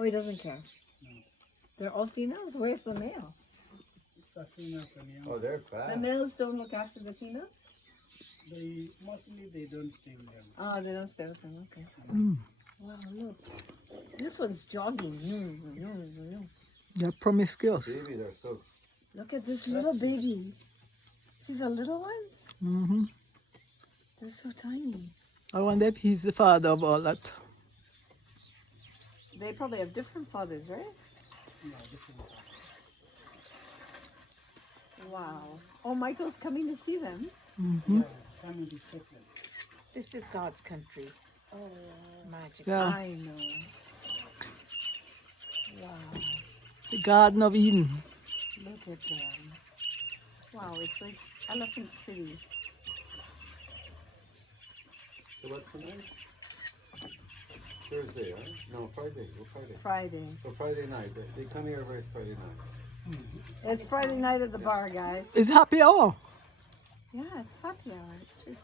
Oh, he doesn't care. No. They're all females? Where's the male? It's a females and young. Oh, they're The fast. males don't look after the females? They mostly they don't sting them. Oh, they don't stay with them. Okay. Mm. Wow, look. This one's jogging. They're promiscuous. Baby, they're so. Look at this little baby. See the little ones? Hmm. They're so tiny. I wonder if he's the father of all that. They probably have different fathers, right? No, different. Wow. Oh, Michael's coming to see them. Hmm. Yeah, family different. This is God's country. Oh, magic. Yeah, I know. Wow. the Garden of Eden. Look at them. Wow, it's like Elephant City. So what's the night? Thursday, right? No, Friday. Well, Friday. Friday. So Friday night. They come here every Friday night. It's Friday night at the bar, guys. It's happy hour. Yeah, it's happy hour. It's true.